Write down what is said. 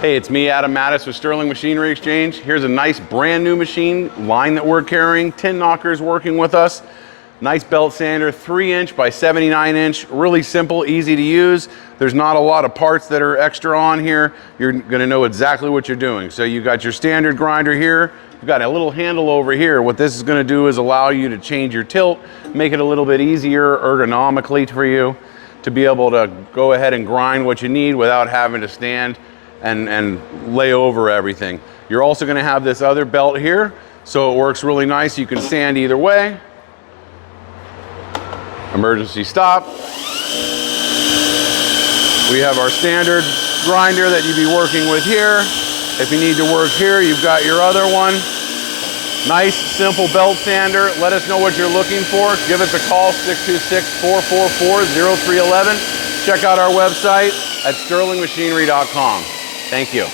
Hey, it's me, Adam Mattis with Sterling Machinery Exchange. Here's a nice brand new machine line that we're carrying. Tin knockers working with us. Nice belt sander, 3-inch by 79-inch. Really simple, easy to use. There's not a lot of parts that are extra on here. You're gonna know exactly what you're doing. So you got your standard grinder here. You've got a little handle over here. What this is gonna do is allow you to change your tilt, make it a little bit easier ergonomically for you to be able to go ahead and grind what you need without having to stand and lay over everything. You're also gonna have this other belt here, so it works really nice. You can stand either way. Emergency stop. We have our standard grinder that you'd be working with here. If you need to work here, you've got your other one. Nice, simple belt sander. Let us know what you're looking for. Give us a call, 626-444-0311. Check out our website at sterlingmachinery.com. Thank you.